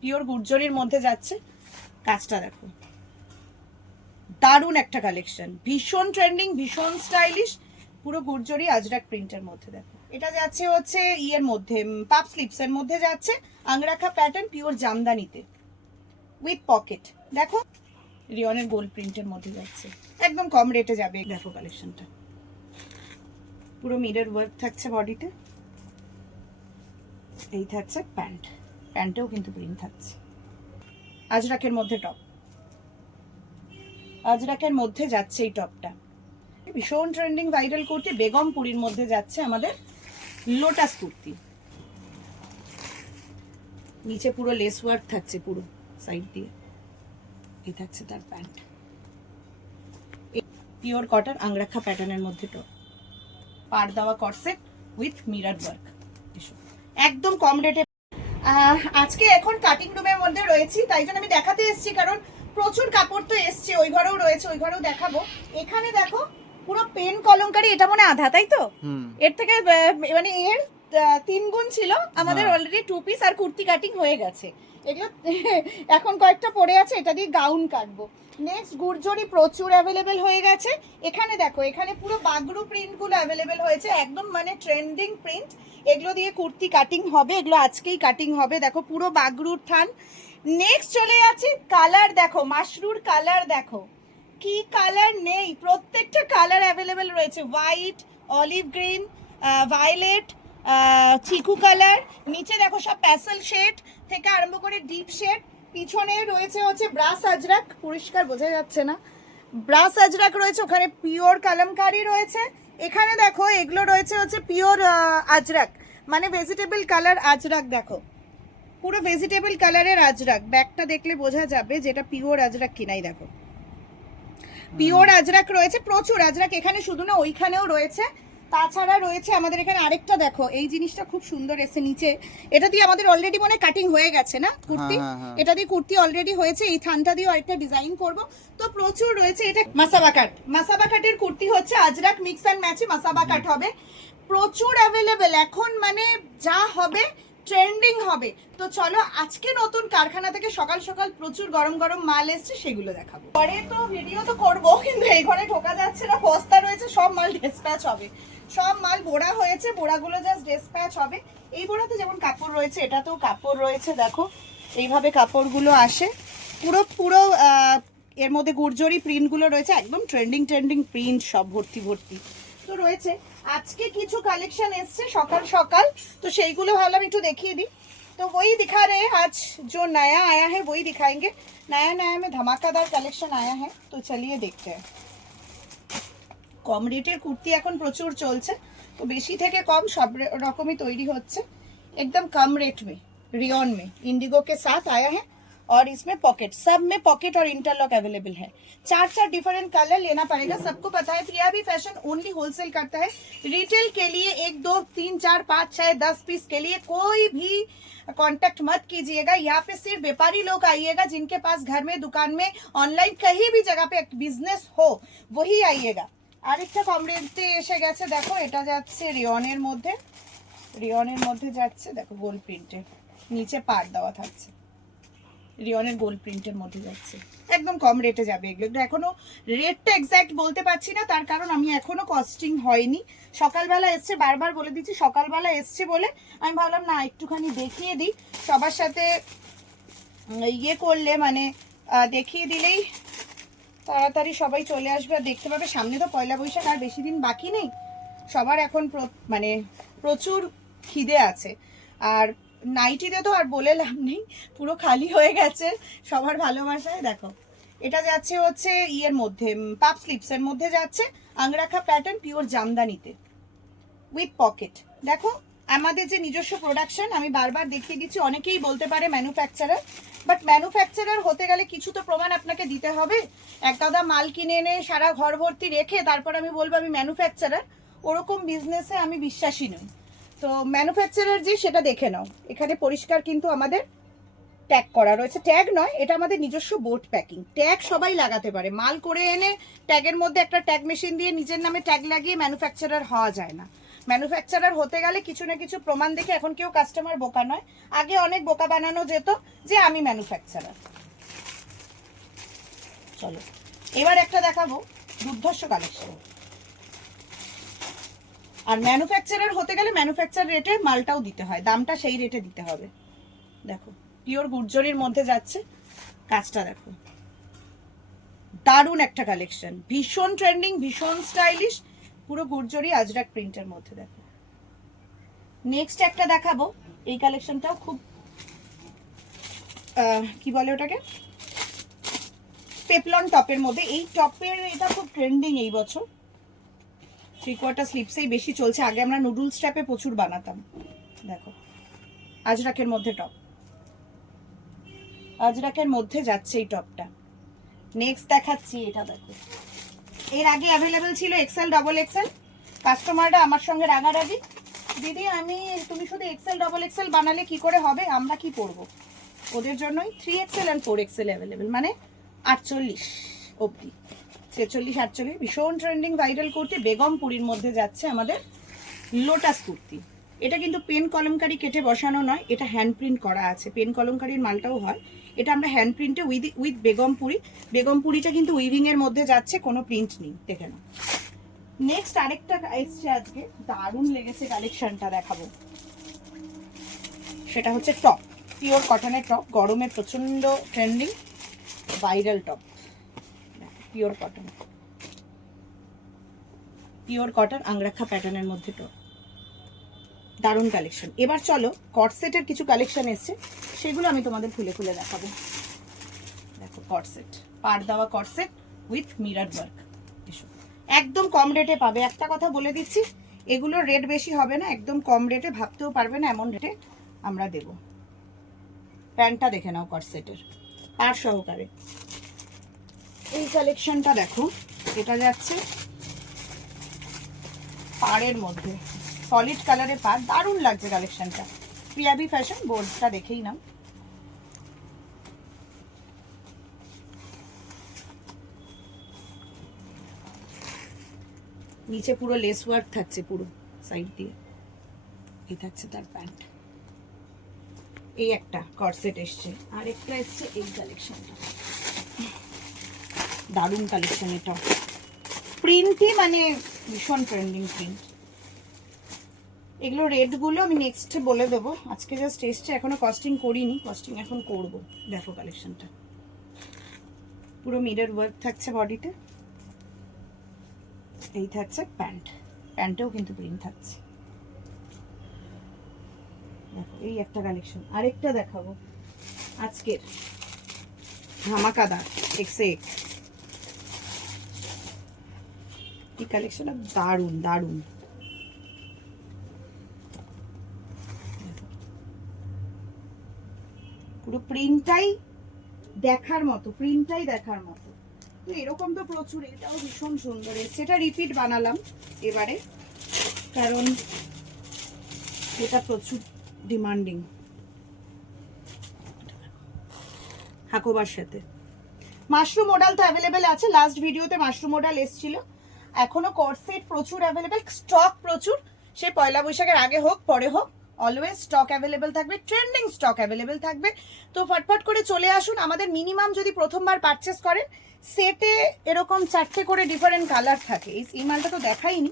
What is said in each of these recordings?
Pure গুর্জরির মধ্যে যাচ্ছে, কাজটা দেখো, দারুণ একটা কালেকশন, ভীষণ ট্রেন্ডিং, ভীষণ স্টাইলিশ, পুরো গুর্জরি আজরাক প্রিন্টের মধ্যে। দেখো এটা যাচ্ছে হচ্ছে ইয়ের মধ্যে, পাপ স্লিপস এর মধ্যে যাচ্ছে, আংরাখা প্যাটার্ন, পিওর জামদানিতে উইথ পকেট। দেখো রিয়নের গোল্ড প্রিন্টের মধ্যে যাচ্ছে, একদম কম রেটে যাবে। দেখো কালেকশনটা, পুরো মিরর ওয়ার্ক থাকছে বডিতে, এই থাকছে প্যান্ট, প্যান্টেও কিন্তু প্রিন্ট থাকছে। আজরাকের মধ্যে টপ, আজরাকের মধ্যে যাচ্ছে এই টপটা, ভীষণ ট্রেন্ডিং ভাইরাল কুর্তি, বেগমপুরীর মধ্যে যাচ্ছে আমাদের লোটাস কুর্তি, নিচে পুরো লেস ওয়ার্ক থাকছে পুরো সাইড দিয়ে, এই থাকছে তার প্যান্ট, পিওর কটন আংরাখা প্যাটার্নের মধ্যে টপ, পাড় দেওয়া কর্সেট উইথ মিরর ওয়ার্ক, একদম কম রেটে। আজকে এখন কাটিং রুমের মধ্যে রয়েছি, তাই জন্য আমি দেখাতে এসেছি, কারণ প্রচুর কাপড় তো এসছে, ওই ঘরেও রয়েছে, ওই ঘরেও দেখাবো। এখানে দেখো পুরো পেন কলমকারি, এটা মনে আধা, তাই তো? এর থেকে মানে এর 3 গুণ ছিল আমাদের অলরেডি 2 পিস আর কুর্তি কাটিং হয়ে গেছে, এগুলো এখন কয়েকটা পড়ে আছে, এটা দিয়ে গাউন কাটবো। নেক্সট গুর্জরি প্রচুর অ্যাভেলেবেল হয়ে গেছে। এখানে দেখো, এখানে পুরো বাগরু প্রিন্টগুলো অ্যাভেলেবেল হয়েছে, একদম মানে ট্রেন্ডিং প্রিন্ট, এগুলো দিয়ে কুর্তি কাটিং হবে, এগুলো আজকেই কাটিং হবে। দেখো পুরো বাগরুর থান। নেক্সট চলে যাচ্ছি, কালার দেখো, মাশরুর কালার দেখো, কি কালার নেই, প্রত্যেকটা কালার অ্যাভেলেবেল রয়েছে, হোয়াইট, অলিভ গ্রিন, ভায়োলেট, চিকু কালার, নিচে দেখো সব প্যাসেল শেড থেকে আরম্ভ করে ডিপ শেড, পিছনে রয়েছে হচ্ছে ব্রাস আজরাক, পরিষ্কার বোঝা যাচ্ছে না, ব্রাস আজরাক রয়েছে, ওখানে পিওর কালামকারি রয়েছে। এখানে দেখো এগুলো রয়েছে হচ্ছে পিওর আজরাক, মানে ভেজিটেবল কালার আজরাক, দেখো পুরো ভেজিটেবল কালারের আজরাক, ব্যাগটা দেখলে বোঝা যাবে যেটা পিওর আজরাক কিনাই। দেখো পিওর আজরাক রয়েছে, প্রচুর আজরাক, এখানে শুধু না ওইখানেও রয়েছে, তাছাড়া রয়েছে আমাদের এখানে আরেকটা, দেখো এই জিনিসটা খুব সুন্দর এসে নিচে, এটা দিয়ে আমাদের অলরেডি মনে কাটিং হয়ে গেছে না কুর্তি, এটা দিয়ে কুর্তি অলরেডি হয়েছে, এই থানটা দিয়ে আরেকটা ডিজাইন করব, তো প্রচুর রয়েছে। এটা মাসাবা কাট, মাসাবা কাটের কুর্তি হচ্ছে আজরাক মিক্স অ্যান্ড ম্যাচে মাসাবা কাট হবে, প্রচুর অ্যাভেলেবেল এখন, মানে যা হবে ট্রেন্ডিং হবে। তো চলো আজকে নতুন কারখানা থেকে সকাল সকাল প্রচুর গরম গরম মাল এসছে, সেগুলো দেখাবো। পরে তো ভিডিও তো করবো, কিন্তু এই ঘরে ঢোকা যাচ্ছে না, বস্তা রয়েছে, সব মাল ডিসপ্যাচ হবে, সব মাল বোড়া হয়েছে, বোড়াগুলো জাস্ট ডিসপ্যাচ হবে। এই বোড়াতে যেমন কাপড় রয়েছে, এটাতেও কাপড় রয়েছে, দেখো এইভাবে কাপড়গুলো আসে, পুরো পুরো এর মধ্যে গুর্জরি প্রিন্টগুলো রয়েছে, একদম ট্রেন্ডিং ট্রেন্ডিং প্রিন্ট, সব ভর্তি ভর্তি তো রয়েছে। আজকে কিছু কালেকশন এসছে সকাল সকাল, তো সেইগুলো ভাবলাম একটু দেখিয়ে দিই। तो वही दिखा रहे हैं, आज जो नया आया है वही दिखाएंगे, नया नया में धमाकेदार कलेक्शन आया है, तो चलिए देखते हैं। कम रेटेर कुर्ती এখন প্রচুর চলছে, তো বেশি থেকে কম সব রকমই তৈরি হচ্ছে, एकदम कम रेट में, रियॉन में इंडिगो के साथ आया है, और इसमें पॉकेट, सब में पॉकेट और इंटरलॉक अवेलेबल है। 4 डिफरेंट कलर लेना पड़ेगा, सबको पता है। प्रिया भी फैशन ओनली होलसेल करता है, रिटेल के लिए 1 2 3 4 5 6 10 पीस के लिए कोई भी कांटेक्ट मत कीजिएगा। यहाँ पे सिर्फ व्यापारी लोग आइएगा, जिनके पास घर में, दुकान में, ऑनलाइन कहीं भी जगह पे बिजनेस हो, वही आइएगा। আরেকটা কম রেটে এসে গেছে, দেখো এটা যাচ্ছে রিয়নের মধ্যে, রিয়নের মধ্যে যাচ্ছে, দেখো গোল্ড প্রিন্টের, নিচে পাড় দেওয়া থাকছে, রিয়নের গোল্ড প্রিন্টের মধ্যে যাচ্ছে, একদম কম রেটে যাবে এগুলো। এখনো রেটটা এক্স্যাক্ট বলতে পারছি না, তার কারণ আমি এখনো কস্টিং হয়নি, সকালবেলা এসছে, বারবার বলে দিচ্ছি সকালবেলা এসছে বলে আমি ভাবলাম না একটুখানি দেখিয়ে দিই, সবার সাথে ইয়ে করলে মানে দেখিয়ে দিলেই তাড়াতাড়ি সবাই চলে আসবে আর দেখতে পাবে। সামনে তো পয়লা বৈশাখ, আর বেশি দিন বাকি নেই, সবার এখন মানে প্রচুর খিদে আছে, আর নাইটিতে তো আর বলে লাভ নেই, পুরো খালি হয়ে গেছে সবার ভালোবাসায়। দেখো এটা যাচ্ছে হচ্ছে ইয়ের মধ্যে, পাপ স্লিপসের মধ্যে যাচ্ছে, আংরাখা প্যাটার্ন, পিওর জামদানিতে উইথ পকেট। দেখো আমাদের যে নিজস্ব প্রোডাকশন, আমি বারবার দেখিয়ে দিচ্ছি, অনেকেই বলতে পারে ম্যানুফ্যাকচারার, বাট ম্যানুফ্যাকচারার হতে গেলে কিছু তো প্রমাণ আপনাকে দিতে হবে। এক গাদা মাল কিনে এনে সারা ঘর ভর্তি রেখে তারপর আমি বলবো আমি ম্যানুফ্যাকচারার, ওরকম বিজনেসে আমি বিশ্বাসী নই। তো ম্যানুফ্যাকচারার যে সেটা দেখে নাও, এখানে পরিষ্কার কিন্তু আমাদের ট্যাগ করা রয়েছে, ট্যাগ নয়, এটা আমাদের নিজস্ব বোর্ড প্যাকিং, ট্যাগ সবাই লাগাতে পারে, মাল করে এনে ট্যাগের মধ্যে একটা ট্যাগ মেশিন দিয়ে নিজের নামে ট্যাগ লাগিয়ে ম্যানুফ্যাকচারার হওয়া যায় না। ম্যানুফ্যাকচারার হতে গেলে কিছু না কিছু প্রমাণ দেখে এখন কেউ কাস্টমার বোকা নয়। আগে অনেক বোকা বানানো যেত যে আমি ম্যানুফ্যাকচারার। চলো এবার একটা দেখাবো দুর্ধর্ষ কালেকশন। আর ম্যানুফ্যাকচারার হতে গেলে ম্যানুফ্যাকচার রেটে মালটাও দিতে হয়, দামটা সেই রেটে দিতে হবে। দেখো পিওর গুর্জরির মধ্যে যাচ্ছে, কাজটা দেখো, দারুণ একটা কালেকশন, ভীষণ ট্রেন্ডিং, ভীষণ স্টাইলিশ, পুরো গুর্জরি আজরাক প্রিন্টের মধ্যে। দেখো নেক্সট একটা দেখাবো, এই কালেকশনটাও খুব কি বলে ওটাকে, পেপলন টপের মধ্যে। এই টপের এটা খুব ট্রেন্ডিং এই বছর, 3/4 স্লিপসেই বেশি চলছে। আগে আমরা নুডলস টাইপে প্রচুর বানাতাম। দেখো আজরাকের মধ্যে টপ, আজরাকের মধ্যে যাচ্ছে এই টপটা। নেক্সট দেখাচ্ছি এটা, দেখো এর আগে অ্যাভেলেবেল ছিল এক্সেল ডবল এক্সেল। কাস্টমাররা আমার সঙ্গে রাগারাগি, দিদি তুমি শুধু এক্সেল ডবল এক্সেল বানালে কি করে হবে, আমরা কি করব। ওদের জন্যই 3XL আর 4XL অ্যাভেলেবেল, মানে 48 অবধি, 46 48। ভীষণ ট্রেন্ডিং ভাইরাল কুর্তি, বেগমপুরীর মধ্যে যাচ্ছে আমাদের লোটাস কুর্তি। এটা কিন্তু পেন কলমকারি কেটে বসানো নয়, এটা হ্যান্ড প্রিন্ট করা আছে। পেন কলমকারির মালটাও হয়, এটা আমরা হ্যান্ড প্রিন্টে উইথ বেগমপুরি। বেগমপুরিটা কিন্তু উইভিং এর মধ্যে যাচ্ছে, কোনো প্রিন্ট নেই, দেখে নাও। নেক্সট আরেকটা এসছে আজকে, দারুণ লেগেছে কালেকশনটা, দেখাবো। সেটা হচ্ছে টপ, পিওর কটনের টপ, গরমে প্রচন্ড trending viral top, pure cotton, pure cotton angrakha প্যাটার্নের মধ্যে টপ, দারুণ কালেকশন। এবার চলো কটসেটের কিছু কালেকশন এসছে, সেগুলো আমি তোমাদের খুলে খুলে দেখাবো। দেখো কটসেট, পাড় দেওয়া কটসেট উইথ মিরর ওয়ার্ক, একদম কম রেটে পাবে। একটা কথা বলে দিচ্ছি, এগুলোর রেট বেশি হবে না, একদম কম রেটে, ভাবতেও পারবে না এমন রেটে আমরা দেব। প্যান্টটা দেখে নাও কটসেটের, পাড় সহকারে। এই কালেকশনটা দেখো, এটা যাচ্ছে পাড়ের মধ্যে, সলিড কালারে পাড়, দারুণ লাগছে কালেকশনটা। পিয়াবি ফ্যাশন, বোর্ডটা দেখেই নাও। নিচে পুরো লেস ওয়ার্ক থাকছে পুরো সাইড দিয়ে, এই থাকছে তার প্যান্ট। এই একটা কটসেট এসছে, আর একটা এসছে এই কালেকশনটা, দারুণ কালেকশন। এটা প্রিন্টই মানে ভীষণ ট্রেন্ডিং প্রিন্ট। এগুলো রেটগুলো আমি নেক্সট বলে দেবো, আজকে জাস্ট এসছে, এখনো কস্টিং করিনি, কস্টিং এখন করব। দেখো কালেকশনটা, পুরো মিরর ওয়ার্ক থাকছে বডিতে, এই থাকছে প্যান্ট, প্যান্টেও কিন্তু প্রিন্ট থাকছে। দেখো এই একটা কালেকশন। আরেকটা দেখাবো আজকের, ধামাকাদার এক্স। এই কালেকশনটা দারুণ দারুণ, পুরো প্রিন্টটাই দেখার মতো, প্রিন্টটাই দেখার মতো। তো এরকম তো প্রচুর, এটাও ভীষণ সুন্দর এসছে। এটা রিপিট বানালাম এবারে, কারণ এটা প্রচুর ডিমান্ডিং, হাকোবার সাথে। মাশরুম মডেল তো অ্যাভেলেবেল আছে, লাস্ট ভিডিওতে মাশরুম মডেল এসেছিল। এখনো কটসেট প্রচুর অ্যাভেলেবেল, স্টক প্রচুর, সে পয়লা বৈশাখের আগে হোক পরে হোক, অলওয়েজ স্টক অ্যাভেলেবেল থাকবে, ট্রেন্ডিং স্টক অ্যাভেলেবেল থাকবে। তো ফটফট করে চলে আসুন। আমাদের মিনিমাম যদি প্রথমবার পারচেস করেন, সেটে এরকম 4টে করে ডিফারেন্ট কালার থাকে। এই মালটা তো দেখাইনি,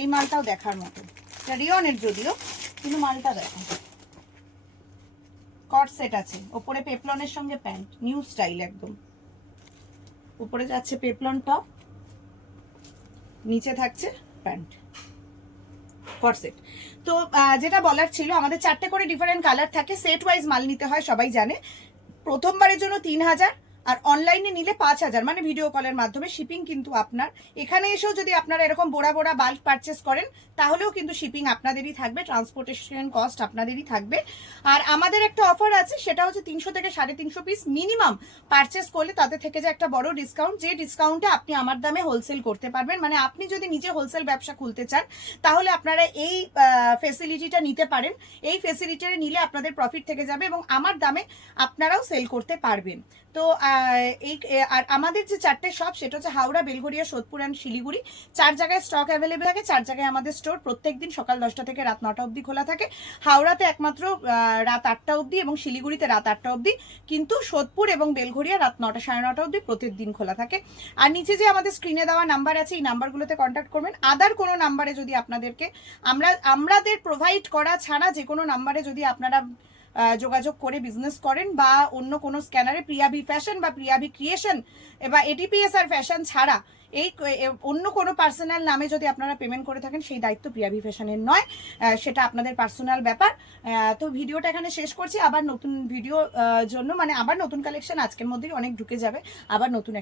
এই মালটাও দেখার মতো, এটা রিয়নের যদিও, কিন্তু মালটা দেখো। কট সেট আছে, ওপরে পেপলনের সঙ্গে প্যান্ট, নিউ স্টাইল একদম। উপরে যাচ্ছে পেপলন টপ, নিচে থাকছে প্যান্ট, কট সেট। তো যেটা বলার ছিল, আমাদের 4টে করে ডিফারেন্ট কালার থাকে, সেট ওয়াইজ মাল নিতে হয়, সবাই জানে। প্রথমবারের জন্য 3000, আর অনলাইনে নিলে 5000, মানে ভিডিও কলের মাধ্যমে। শিপিং কিন্তু আপনার। এখানে এসেও যদি আপনারা এরকম বোড়া বোড়া বাল্ক পারচেস করেন, তাহলেও কিন্তু শিপিং আপনাদেরই থাকবে, ট্রান্সপোর্টেশন কস্ট আপনাদেরই থাকবে। আর আমাদের একটা অফার আছে, সেটা হচ্ছে 300 থেকে 350 পিস মিনিমাম পারচেস করলে তাতে থেকে যায় একটা বড় ডিসকাউন্ট, যে ডিসকাউন্টে আপনি আমার দামে হোলসেল করতে পারবেন। মানে আপনি যদি নিজে হোলসেল ব্যবসা খুলতে চান, তাহলে আপনারা এই ফেসিলিটিটা নিতে পারেন। এই ফেসিলিটিটা নিলে আপনাদের প্রফিট থেকে যাবে এবং আমার দামে আপনারাও সেল করতে পারবেন। তো আর আমাদের যে 4টে শপ সেটা হচ্ছে হাওড়া, বেলঘরিয়া, সোদপুর অ্যান্ড শিলিগুড়ি। 4 জায়গায় স্টক অ্যাভেলেবেল থাকে, 4 জায়গায় আমাদের স্টোর প্রত্যেকদিন সকাল 10টা থেকে রাত 9টা অবধি খোলা থাকে। হাওড়াতে একমাত্র রাত 8টা অবধি এবং শিলিগুড়িতে রাত 8টা অবধি, কিন্তু সোদপুর এবং বেলঘরিয়া রাত 9টা, 9:30 অবধি প্রতিদিন খোলা থাকে। আর নিচে যে আমাদের স্ক্রিনে দেওয়া নাম্বার আছে, এই নাম্বারগুলোতে কন্ট্যাক্ট করবেন। আদার কোনো নাম্বারে যদি আপনাদেরকে আমাদের প্রোভাইড করা ছাড়া যে কোনো নাম্বারে যদি আপনারা যোগাযোগ করে বিজনেস করেন, বা অন্য কোনো স্ক্যানারে প্রিয়াভি ফ্যাশন বা প্রিয়াভি ক্রিয়েশন বা এটিপিএস আর ফ্যাশন ছাড়া এই অন্য কোনো পার্সোনাল নামে যদি আপনারা পেমেন্ট করে থাকেন, সেই দায়িত্ব প্রিয়াভি ফ্যাশনের নয়, সেটা আপনাদের পার্সোনাল ব্যাপার। তো ভিডিওটা এখানে শেষ করছি। আবার নতুন ভিডিও জন্য মানে আবার নতুন কালেকশন আজকের মধ্যেই অনেক ঢুকে যাবে। আবার নতুন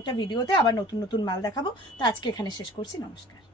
একটা ভিডিওতে আবার নতুন নতুন মাল দেখাবো। তো আজকে এখানে শেষ করছি। নমস্কার।